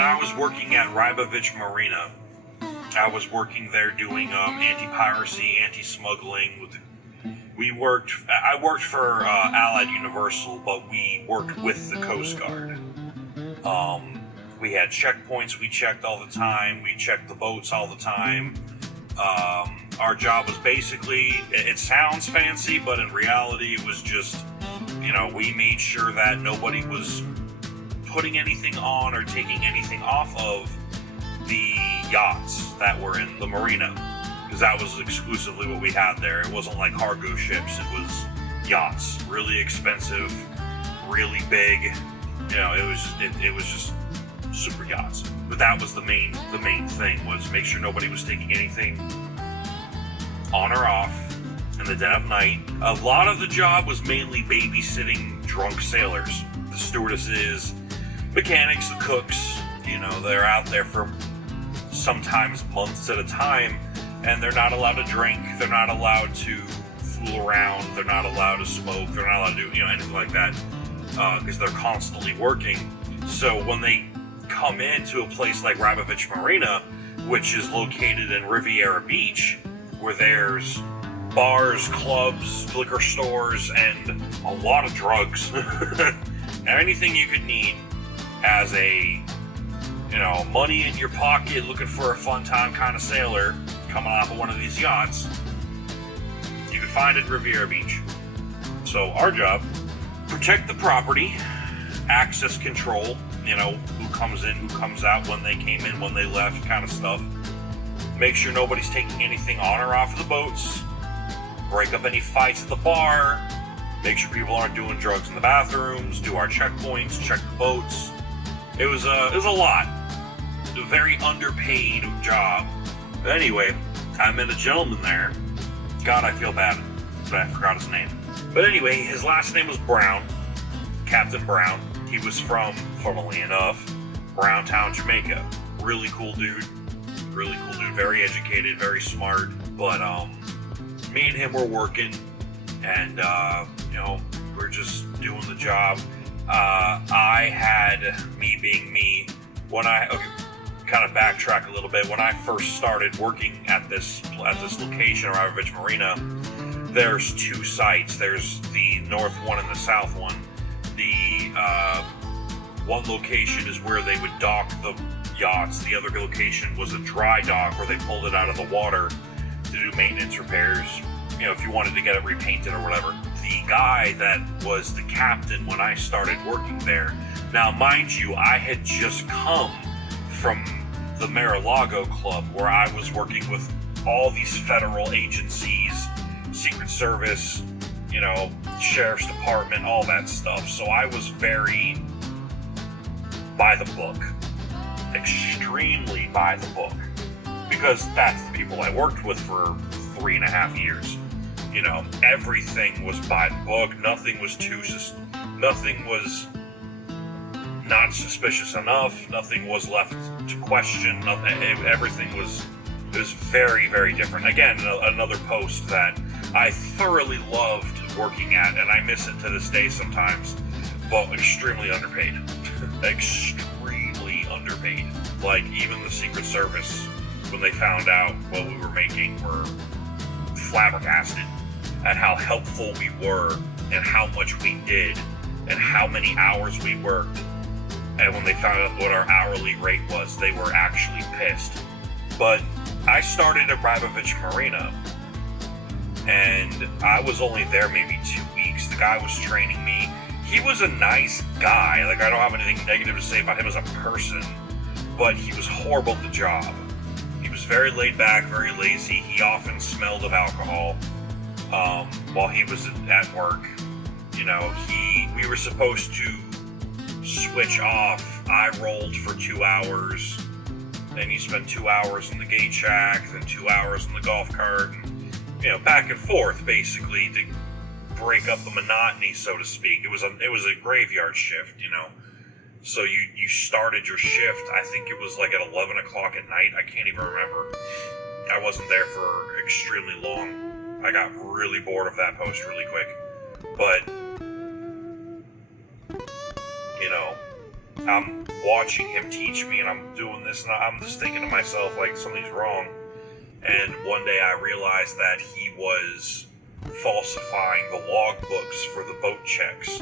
when I was working at Marina, I was working there doing anti-piracy, anti-smuggling. I worked for Allied Universal, but we worked with the Coast Guard. We had checkpoints we checked all the time. We checked the boats all the time. Our job was basically, it sounds fancy, but in reality it was just, we made sure that nobody was putting anything on or taking anything off of the yachts that were in the marina, because that was exclusively what we had there. It wasn't like cargo ships, it was yachts, really expensive, really big. It was just super yachts. But that was the main thing, was make sure nobody was taking anything on or off in the dead of night. A lot of the job was mainly babysitting drunk sailors. The stewardesses, mechanics, the cooks, they're out there for sometimes months at a time, and they're not allowed to drink, they're not allowed to fool around, they're not allowed to smoke, they're not allowed to do anything like that, because they're constantly working. So when they come into a place like Marina, which is located in Riviera Beach, where there's bars, clubs, liquor stores, and a lot of drugs, anything you could need as a money in your pocket, looking for a fun time kind of sailor coming off of one of these yachts, you can find it at Riviera Beach. So our job, protect the property, access control, who comes in, who comes out, when they came in, when they left, kind of stuff. Make sure nobody's taking anything on or off of the boats, break up any fights at the bar, make sure people aren't doing drugs in the bathrooms, do our checkpoints, check the boats. It was a lot. A very underpaid job. But anyway, I met a gentleman there. God, I feel bad that I forgot his name. But anyway, his last name was Brown. Captain Brown. He was from, funnily enough, Browntown, Jamaica. Really cool dude. Very educated, very smart. But me and him were working, and we're just doing the job. I had, me being me, kind of backtrack a little bit. When I first started working at this location around Marina, there's two sites. There's the north one and the south one. The one location is where they would dock the yachts. The other location was a dry dock where they pulled it out of the water to do maintenance repairs. If you wanted to get it repainted or whatever. The guy that was the captain when I started working there. Now, mind you, I had just come from the Mar-a-Lago Club, where I was working with all these federal agencies, Secret Service, Sheriff's Department, all that stuff. So I was very by the book, extremely by the book, because that's the people I worked with for 3.5 years. Everything was by the book. Nothing was nothing was not suspicious enough. Nothing was left to question. Everything was very, very different. Again, another post that I thoroughly loved working at, and I miss it to this day sometimes, but extremely underpaid. Extremely underpaid. Like, even the Secret Service, when they found out what we were making, were flabbergasted at how helpful we were, and how much we did, and how many hours we worked. And when they found out what our hourly rate was, they were actually pissed. But I started at Marina, and I was only there maybe 2 weeks. The guy was training me. He was a nice guy. Like, I don't have anything negative to say about him as a person, but he was horrible at the job. He was very laid back, very lazy. He often smelled of alcohol while he was at work. We were supposed to switch off. I rolled for 2 hours. Then you spend 2 hours in the gate shack, then 2 hours in the golf cart, and, back and forth, basically, to break up the monotony, so to speak. It was a graveyard shift, So you started your shift, I think it was like at 11 o'clock at night. I can't even remember. I wasn't there for extremely long. I got really bored of that post really quick. But, I'm watching him teach me, and I'm doing this, and I'm just thinking to myself, like, something's wrong. And one day I realized that he was falsifying the logbooks for the boat checks,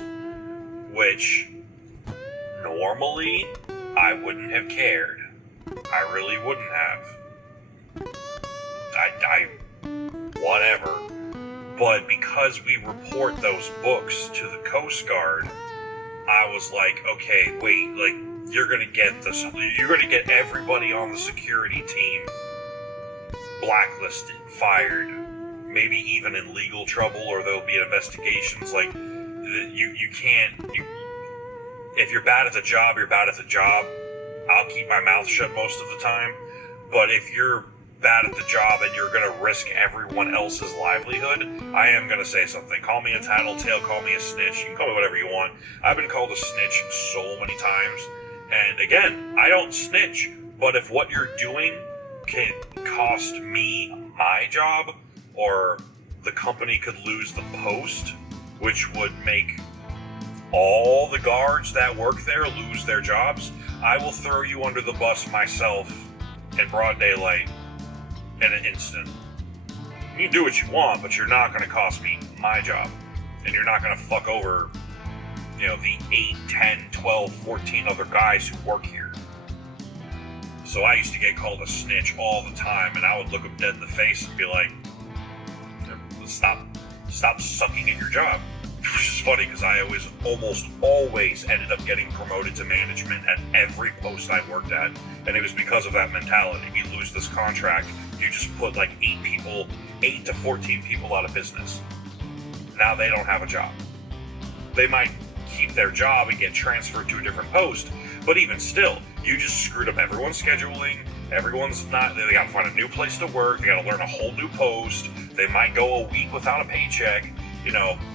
which normally I wouldn't have cared. I really wouldn't have. Whatever. But because we report those books to the Coast Guard, I was like, okay, wait, like, you're gonna get everybody on the security team blacklisted, fired, maybe even in legal trouble, or there'll be investigations. Like, you can't, if you're bad at the job, you're bad at the job. I'll keep my mouth shut most of the time. But if you're bad at the job and you're going to risk everyone else's livelihood, I am going to say something. Call me a tattletale, call me a snitch, you can call me whatever you want. I've been called a snitch so many times. And again, I don't snitch, but if what you're doing can cost me my job, or the company could lose the post, which would make all the guards that work there lose their jobs, I will throw you under the bus myself in broad daylight in an instant. You can do what you want, but you're not going to cost me my job. And you're not going to fuck over, the 8, 10, 12, 14 other guys who work here. So I used to get called a snitch all the time, and I would look them dead in the face and be like, stop sucking at your job. Which is funny, because I almost always ended up getting promoted to management at every post I worked at, and it was because of that mentality. You lose this contract, you just put like 8 to 14 people out of business. Now they don't have a job. They might keep their job and get transferred to a different post, but even still, you just screwed up everyone's scheduling. They gotta find a new place to work, they gotta learn a whole new post, they might go a week without a paycheck,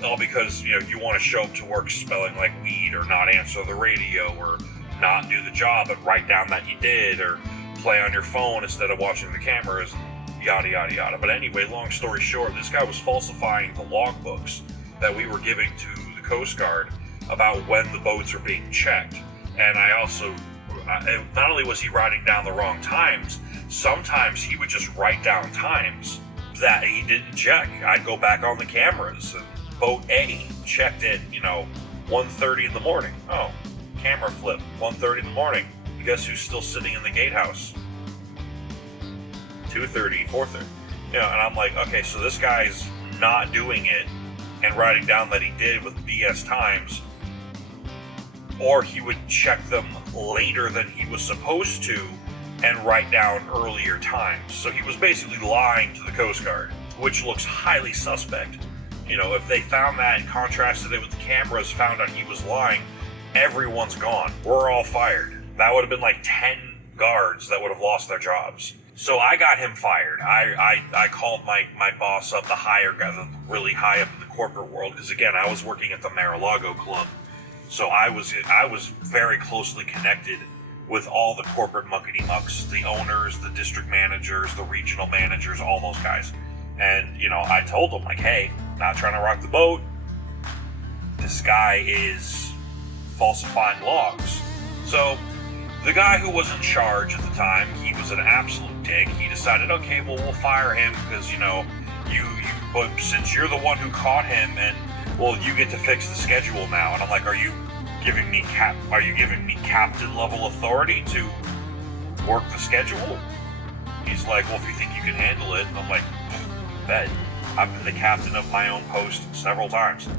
all because, you want to show up to work smelling like weed, or not answer the radio, or not do the job but write down that you did, or play on your phone instead of watching the cameras, yada yada yada. But anyway, long story short, this guy was falsifying the logbooks that we were giving to the Coast Guard about when the boats were being checked. And I also, not only was he writing down the wrong times, sometimes he would just write down times that he didn't check. I'd go back on the cameras, and boat A checked at 1:30 in the morning. Oh, camera flip, 1:30 in the morning. Guess who's still sitting in the gatehouse? 2:30, 4:30. And I'm like, okay, so this guy's not doing it and writing down that he did with BS times, or he would check them later than he was supposed to and write down earlier times. So he was basically lying to the Coast Guard, which looks highly suspect. If they found that and contrasted it with the cameras, found out he was lying, everyone's gone. We're all fired. That would have been like 10 guards that would have lost their jobs. So I got him fired. I called my boss up, the higher guy, really high up in the corporate world, because again, I was working at the Mar-a-Lago Club. So I was very closely connected with all the corporate muckety-mucks, the owners, the district managers, the regional managers, all those guys. And, I told them, like, hey, not trying to rock the boat. This guy is falsifying logs. So the guy who was in charge at the time, he was an absolute dick. He decided, okay, well, we'll fire him because, but since you're the one who caught him, and, well, you get to fix the schedule now. And I'm like, are you giving me captain level authority to work the schedule? He's like, well, if you think you can handle it. And I'm like, bet. I've been the captain of my own post several times.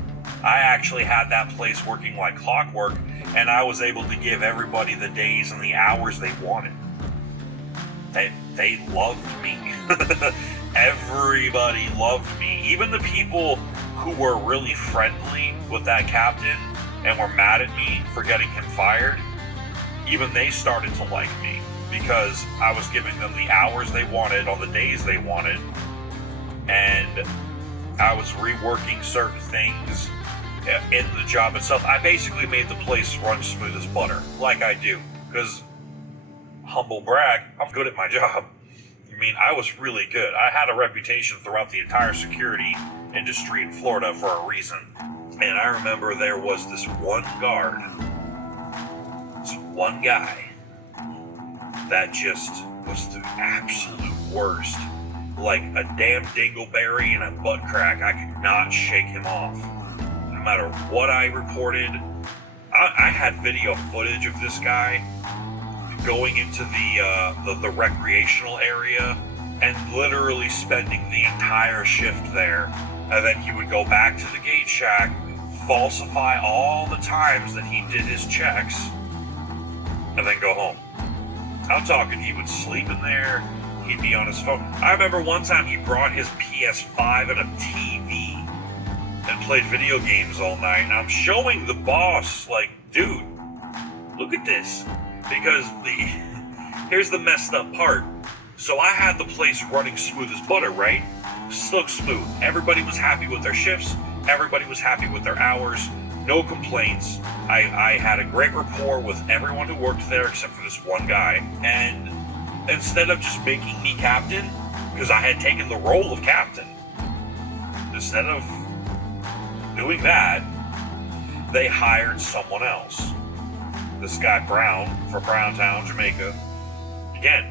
I actually had that place working like clockwork, and I was able to give everybody the days and the hours they wanted. They loved me. Everybody loved me. Even the people who were really friendly with that captain and were mad at me for getting him fired, even they started to like me, because I was giving them the hours they wanted on the days they wanted, and I was reworking certain things in the job itself. I basically made the place run smooth as butter, like I do, because, humble brag, I'm good at my job. I was really good. I had a reputation throughout the entire security industry in Florida for a reason. And I remember there was this one guard, this one guy that just was the absolute worst. Like a damn dingleberry and a butt crack. I could not shake him off. No matter what I reported, I had video footage of this guy going into the recreational area and literally spending the entire shift there. And then he would go back to the gate shack, falsify all the times that he did his checks, and then go home. I'm talking, he would sleep in there, he'd be on his phone. I remember one time he brought his PS5 and a TV and played video games all night. And I'm showing the boss, like, dude, look at this. Because here's the messed up part. So I had the place running smooth as butter, right? Slow smooth. Everybody was happy with their shifts. Everybody was happy with their hours. No complaints. I had a great rapport with everyone who worked there except for this one guy. And instead of just making me captain, because I had taken the role of captain, instead of doing that, they hired someone else. This guy Brown from Browntown, Jamaica. Again,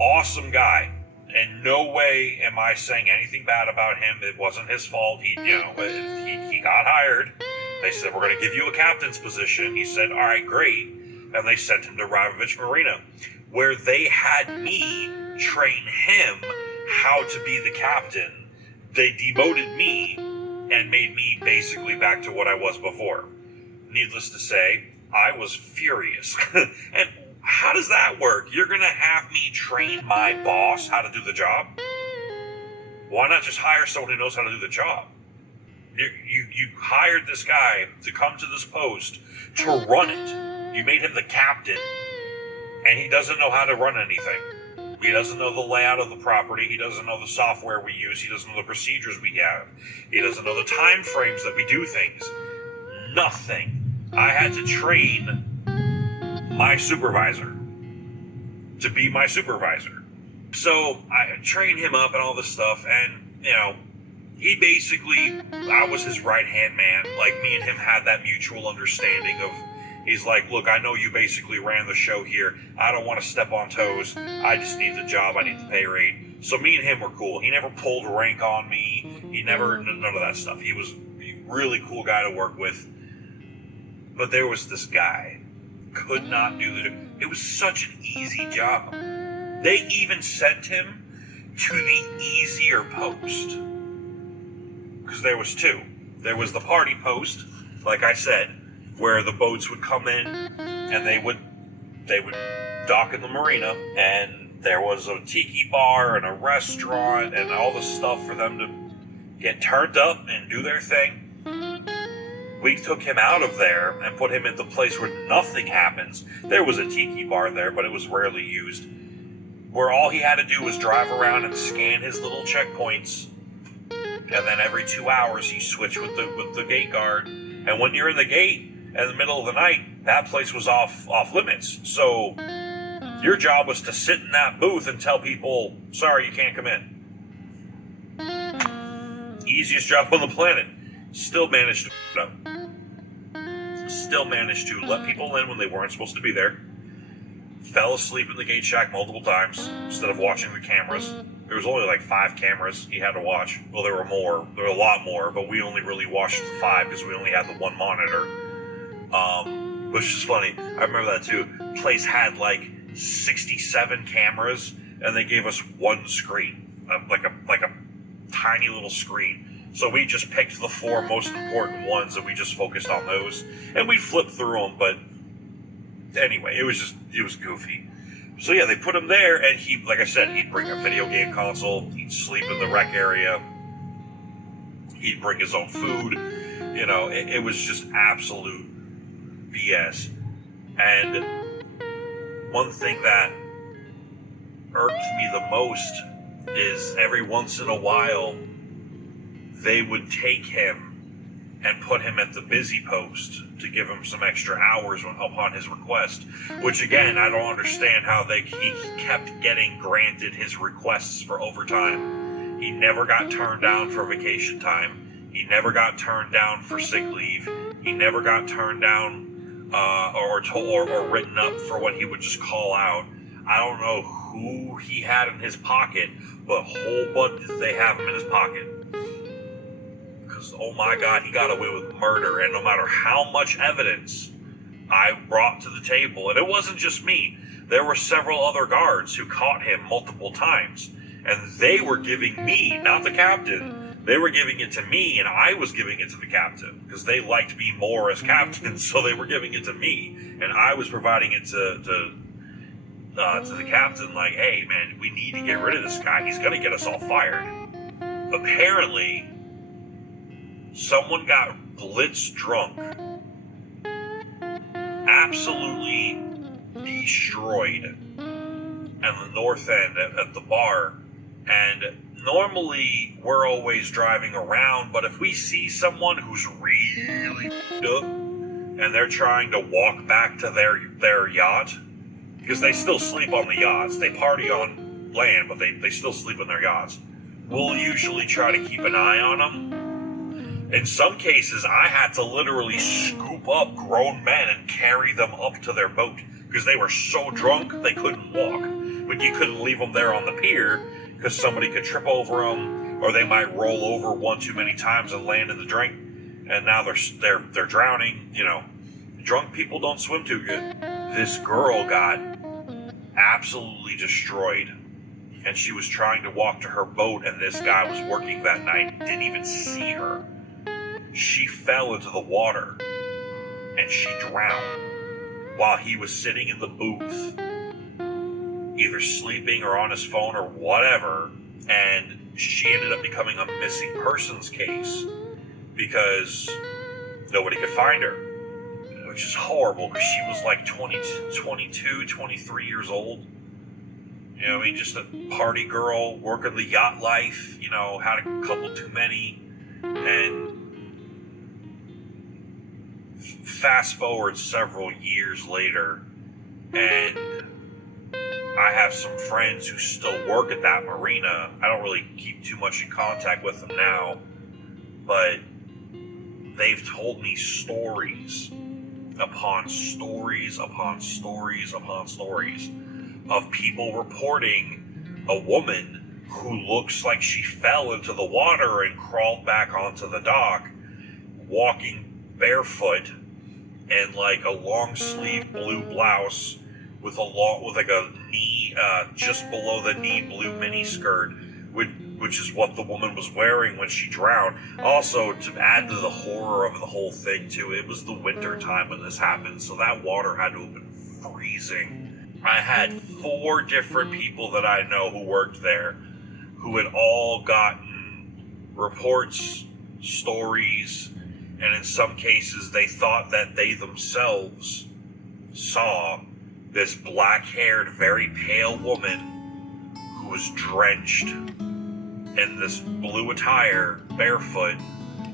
awesome guy. In no way am I saying anything bad about him. It wasn't his fault. He got hired. They said, we're going to give you a captain's position. He said, all right, great. And they sent him to Rybovich Marina, where they had me train him how to be the captain. They demoted me and made me basically back to what I was before. Needless to say, I was furious. And how does that work? You're going to have me train my boss how to do the job? Why not just hire someone who knows how to do the job? You hired this guy to come to this post to run it. You made him the captain, and he doesn't know how to run anything. He doesn't know the layout of the property. He doesn't know the software we use. He doesn't know the procedures we have. He doesn't know the time frames that we do things. Nothing. I had to train my supervisor to be my supervisor. So I trained him up and all this stuff, and, you know, he basically, I was his right-hand man. Like, me and him had that mutual understanding of, he's like, look, I know you basically ran the show here. I don't want to step on toes. I just need the job. I need the pay rate. So me and him were cool. He never pulled rank on me. He never, none of that stuff. He was a really cool guy to work with. But there was this guy. Could not do the job. It was such an easy job. They even sent him to the easier post. Because there was two. There was the party post, like I said, where the boats would come in and they would dock in the marina, and there was a tiki bar and a restaurant and all the stuff for them to get turned up and do their thing. We took him out of there and put him in the place where nothing happens. There was a tiki bar there, but it was rarely used. Where all he had to do was drive around and scan his little checkpoints. And then every 2 hours he switched with the gate guard. And when you're in the gate in the middle of the night, that place was off limits. So your job was to sit in that booth and tell people, sorry, you can't come in. Easiest job on the planet. Still managed to let people in when they weren't supposed to be there. Fell asleep in the gate shack multiple times instead of watching the cameras. There was only like 5 cameras he had to watch. Well, there were more. There were a lot more, but we only really watched the 5 because we only had the one monitor. Which is funny. I remember that too. Place had like 67 cameras, and they gave us one screen, like a tiny little screen. So we just picked the 4 most important ones, and we just focused on those, and we'd flip through them. But anyway, it was goofy. So yeah, they put him there, and he, like I said, he'd bring a video game console, he'd sleep in the rec area, he'd bring his own food, you know, it was just absolute BS. And one thing that irked me the most is every once in a while, they would take him and put him at the busy post to give him some extra hours upon his request. Which again, I don't understand how he kept getting granted his requests for overtime. He never got turned down for vacation time. He never got turned down for sick leave. He never got turned down or written up for when he would just call out. I don't know who he had in his pocket, but whole bunch they have him in his pocket. Because, oh my God, he got away with murder, and no matter how much evidence I brought to the table, and it wasn't just me, there were several other guards who caught him multiple times, and they were giving me, not the captain, they were giving it to me, and I was giving it to the captain, because they liked me more as captain, so they were giving it to me, and I was providing it to the captain, like, hey, man, we need to get rid of this guy, he's gonna get us all fired. Apparently, someone got blitz drunk, absolutely destroyed in the north end at the bar, and normally we're always driving around, but if we see someone who's really up and they're trying to walk back to their yacht, because they still sleep on the yachts, they party on land, but they still sleep in their yachts, we'll usually try to keep an eye on them. In some cases, I had to literally scoop up grown men and carry them up to their boat because they were so drunk they couldn't walk. But you couldn't leave them there on the pier because somebody could trip over them, or they might roll over one too many times and land in the drink, and now they're drowning. You know, drunk people don't swim too good. This girl got absolutely destroyed, and she was trying to walk to her boat, and this guy was working that night, didn't even see her. She fell into the water, and she drowned while he was sitting in the booth, either sleeping or on his phone or whatever, and she ended up becoming a missing persons case because nobody could find her, which is horrible because she was like 22, 23 years old. You know, I mean, just a party girl, working the yacht life, you know, had a couple too many, and fast forward several years later, and I have some friends who still work at that marina. I don't really keep too much in contact with them now, but they've told me stories upon stories upon stories upon stories of people reporting a woman who looks like she fell into the water and crawled back onto the dock, walking barefoot and like a long sleeve blue blouse with like a knee, just below the knee blue mini skirt, which is what the woman was wearing when she drowned. Also, to add to the horror of the whole thing too, it was the winter time when this happened, so that water had to have been freezing. I had 4 different people that I know who worked there who had all gotten reports, stories, and in some cases they thought that they themselves saw this black-haired, very pale woman who was drenched in this blue attire, barefoot,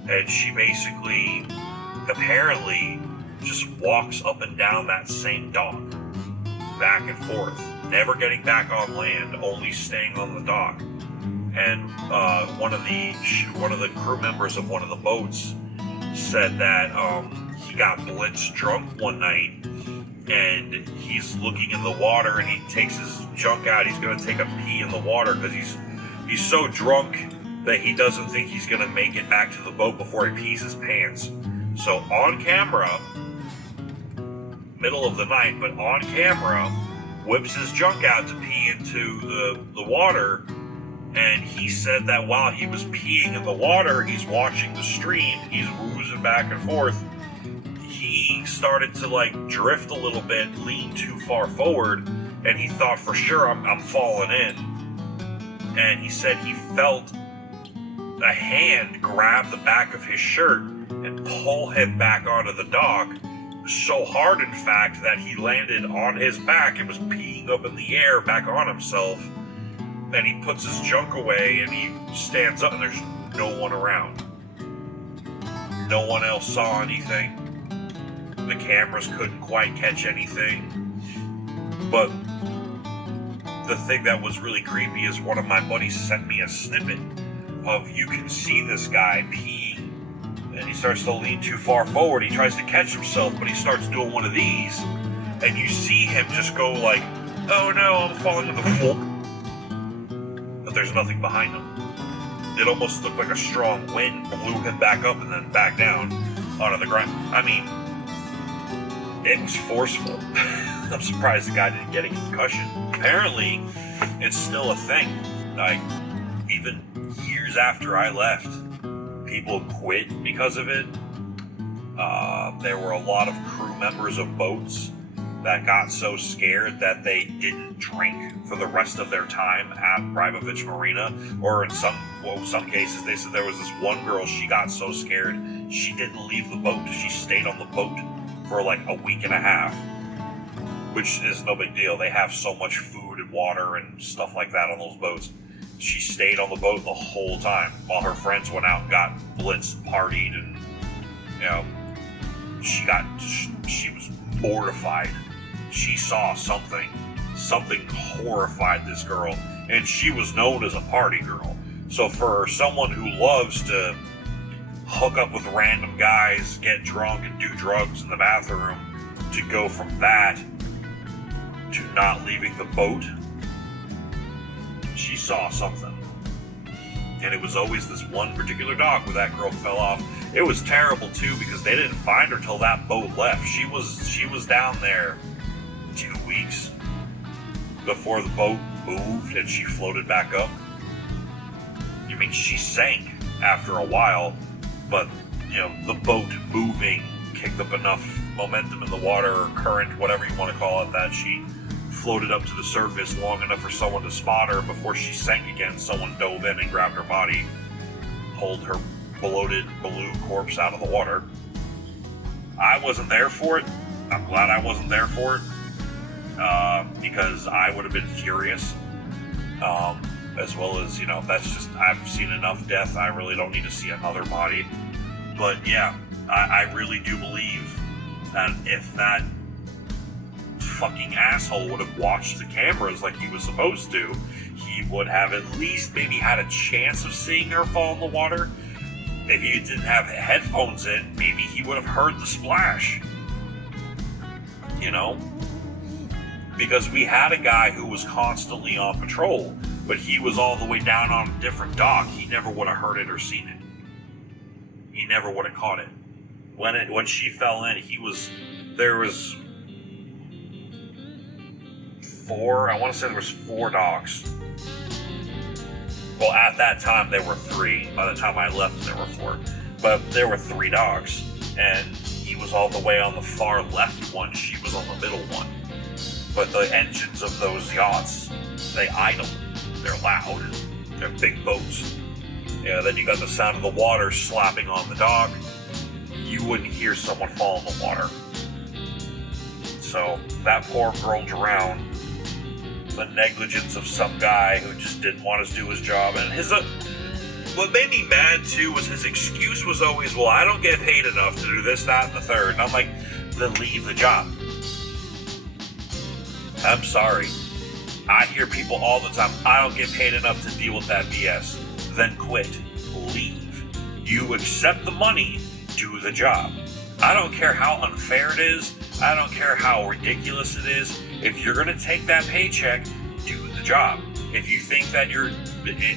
and she basically, apparently, just walks up and down that same dock, back and forth, never getting back on land, only staying on the dock. And one of the crew members of one of the boats said that he got blitz drunk one night, and he's looking in the water, and he takes his junk out. He's going to take a pee in the water because he's so drunk that he doesn't think he's going to make it back to the boat before he pees his pants. So on camera, middle of the night, but on camera, whips his junk out to pee into the water. And he said that while he was peeing in the water, he's watching the stream, he's woozing back and forth. He started to like drift a little bit, lean too far forward, and he thought for sure I'm falling in. And he said he felt a hand grab the back of his shirt and pull him back onto the dock, so hard in fact that he landed on his back and was peeing up in the air back on himself. Then he puts his junk away and he stands up and there's no one around. No one else saw anything. The cameras couldn't quite catch anything. But the thing that was really creepy is one of my buddies sent me a snippet of, you can see this guy peeing and he starts to lean too far forward. He tries to catch himself, but he starts doing one of these, and you see him just go like, oh no, I'm falling to the floor. But there's nothing behind him. It almost looked like a strong wind blew him back up and then back down onto the ground. I mean, it was forceful. I'm surprised the guy didn't get a concussion. Apparently, it's still a thing. Like, even years after I left, people quit because of it. There were a lot of crew members of boats that got so scared that they didn't drink for the rest of their time at Rybovich Marina. Or in some cases, they said there was this one girl, she got so scared, she didn't leave the boat. She stayed on the boat for like a week and a half, which is no big deal. They have so much food and water and stuff like that on those boats. She stayed on the boat the whole time while her friends went out and got blitzed, partied, and, you know, she was mortified. She saw something horrified this girl, and she was known as a party girl. So for someone who loves to hook up with random guys, get drunk, and do drugs in the bathroom, to go from that to not leaving the boat, she saw something. And it was always this one particular dock where that girl fell off. It was terrible too, because they didn't find her till that boat left. She was down there 2 weeks before the boat moved and she floated back up. I mean, she sank after a while, but, you know, the boat moving kicked up enough momentum in the water, or current, whatever you want to call it, that she floated up to the surface long enough for someone to spot her. Before she sank again, someone dove in and grabbed her body, pulled her bloated blue corpse out of the water. I wasn't there for it. I'm glad I wasn't there for it, because I would have been furious. As well as, you know, that's just, I've seen enough death. I really don't need to see another body. But yeah, I really do believe that if that fucking asshole would have watched the cameras like he was supposed to, he would have at least maybe had a chance of seeing her fall in the water. If he didn't have headphones in, maybe he would have heard the splash. You know? Because we had a guy who was constantly on patrol, but he was all the way down on a different dock. He never would have heard it or seen it. He never would have caught it. When she fell in, there was four, I want to say there was 4 docks. Well, at that time, there were 3. By the time I left, there were 4. But there were 3 docks, and he was all the way on the far left one. She was on the middle one. But the engines of those yachts, they idle. They're loud. They're big boats. Yeah, then you got the sound of the water slapping on the dock. You wouldn't hear someone fall in the water. So that poor girl drowned. The negligence of some guy who just didn't want to do his job. And what made me mad too was his excuse was always, well, I don't get paid enough to do this, that, and the third. And I'm like, then leave the job. I'm sorry. I hear people all the time, I don't get paid enough to deal with that BS. Then quit. Leave. You accept the money, do the job. I don't care how unfair it is. I don't care how ridiculous it is. If you're going to take that paycheck, do the job. If you think that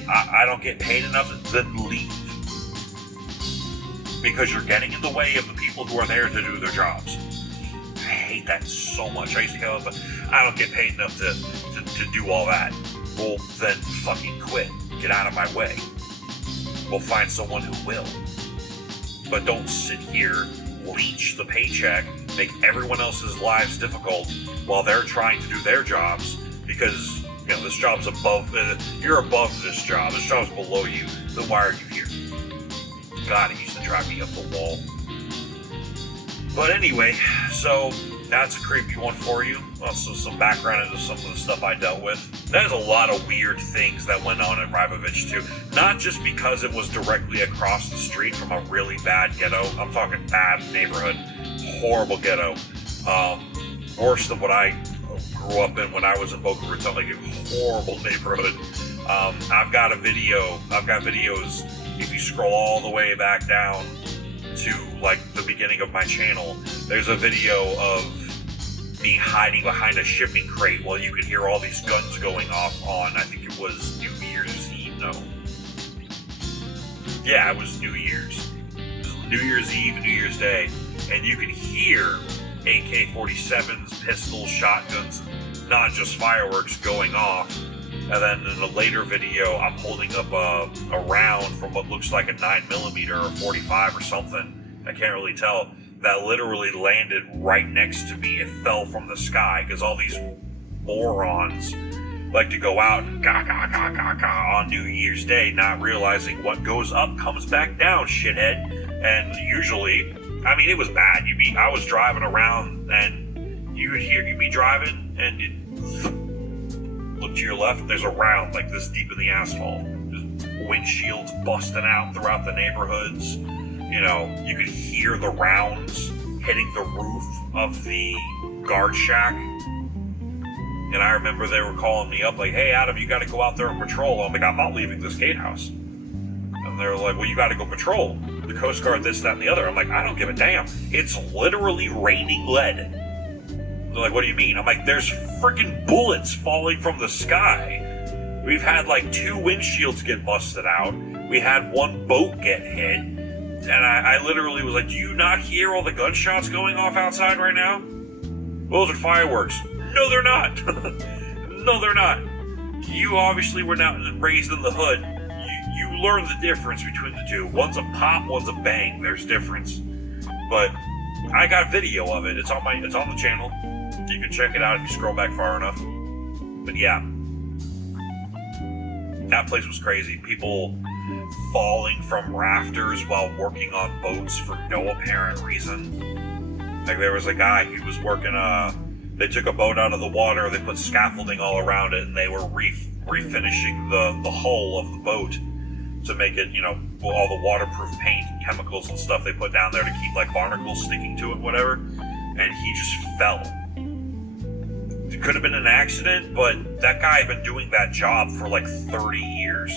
I don't get paid enough, then leave. Because you're getting in the way of the people who are there to do their jobs. I hate that so much. I used to go, I don't get paid enough to do all that. Well, then fucking quit. Get out of my way. We'll find someone who will. But don't sit here, leech the paycheck, make everyone else's lives difficult while they're trying to do their jobs, because, you know, this job's you're above this job. This job's below you. Then why are you here? God, it used to drive me up the wall. But anyway, so that's a creepy one for you. Also some background into some of the stuff I dealt with. There's a lot of weird things that went on in Rybovich too. Not just because it was directly across the street from a really bad ghetto. I'm talking bad neighborhood. Horrible ghetto. Worse than what I grew up in when I was in Boca Raton. Like a horrible neighborhood. I've got videos. If you scroll all the way back down to like the beginning of my channel, there's a video of me hiding behind a shipping crate while you could hear all these guns going off on, I think it was New Year's Eve, no. Yeah, it was New Year's. It was New Year's Eve, New Year's Day, and you could hear AK-47s, pistols, shotguns, not just fireworks going off. And then in a later video, I'm holding up a round from what looks like a 9mm or 45 or something. I can't really tell. That literally landed right next to me. It fell from the sky because all these morons like to go out and ga ga ga ga ga on New Year's Day, not realizing what goes up comes back down, shithead. And usually, I mean, it was bad. I was driving around and you'd be driving and you'd look to your left, there's a round like this deep in the asphalt. Just windshields busting out throughout the neighborhoods. You know, you could hear the rounds hitting the roof of the guard shack. And I remember they were calling me up like, hey, Adam, you got to go out there and patrol. I'm like, I'm not leaving this gatehouse. And they're like, well, you got to go patrol. The Coast Guard, this, that, and the other. I'm like, I don't give a damn. It's literally raining lead. They're like, what do you mean? I'm like, there's freaking bullets falling from the sky. We've had like 2 windshields get busted out. We had 1 boat get hit. And I literally was like, do you not hear all the gunshots going off outside right now? Those are fireworks. No, they're not. No, they're not. You obviously were not raised in the hood. You learn the difference between the two. One's a pop, one's a bang. There's difference. But I got video of it. It's on the channel. You can check it out if you scroll back far enough. But yeah, that place was crazy. People falling from rafters while working on boats for no apparent reason. Like there was a guy, he was working they took a boat out of the water, they put scaffolding all around it, and they were refinishing the hull of the boat to make it, you know, all the waterproof paint and chemicals and stuff they put down there to keep like barnacles sticking to it, whatever. And he just fell. It could have been an accident, but that guy had been doing that job for like 30 years.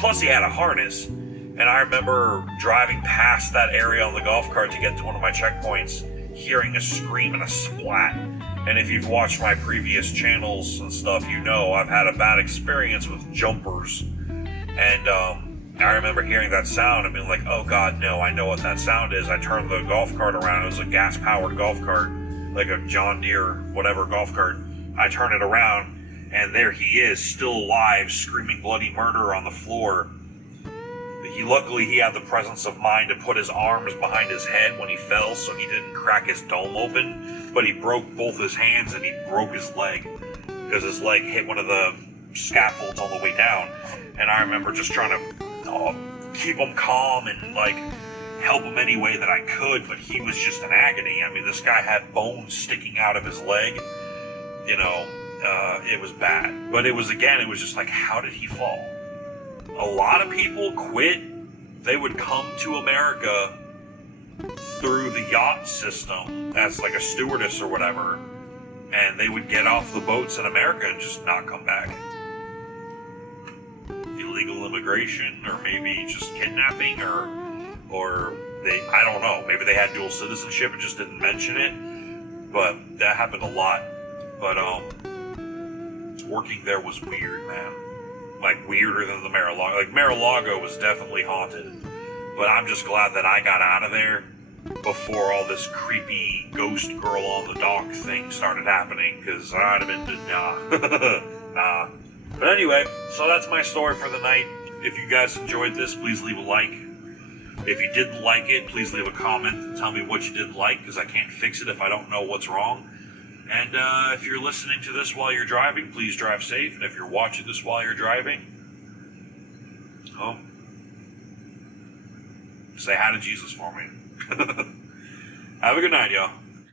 Plus he had a harness. And I remember driving past that area on the golf cart to get to one of my checkpoints, hearing a scream and a splat. And if you've watched my previous channels and stuff, you know I've had a bad experience with jumpers. And I remember hearing that sound and being like, oh God, no, I know what that sound is. I turned the golf cart around. It was a gas-powered golf cart, like a John Deere, whatever golf cart. I turn it around, and there he is, still alive, screaming bloody murder on the floor. Luckily, he had the presence of mind to put his arms behind his head when he fell, so he didn't crack his dome open, but he broke both his hands and he broke his leg, because his leg hit one of the scaffolds on the way down. And I remember just trying to keep him calm and like help him any way that I could, but he was just in agony. I mean, this guy had bones sticking out of his leg. You know, it was bad. But it was just like, how did he fall? A lot of people quit. They would come to America through the yacht system as like a stewardess or whatever, and they would get off the boats in America and just not come back. Illegal immigration, or maybe just kidnapping, or they, I don't know, maybe they had dual citizenship and just didn't mention it, but that happened a lot. But working there was weird, man. Like weirder than the Mar-a-Lago. Like Mar-a-Lago was definitely haunted, but I'm just glad that I got out of there before all this creepy ghost girl on the dock thing started happening, because I'd have been nah. But anyway, so that's my story for the night. If you guys enjoyed this, please leave a like. If you didn't like it, please leave a comment and tell me what you didn't like, because I can't fix it if I don't know what's wrong. And if you're listening to this while you're driving, please drive safe. And if you're watching this while you're driving, say hi to Jesus for me. Have a good night, y'all.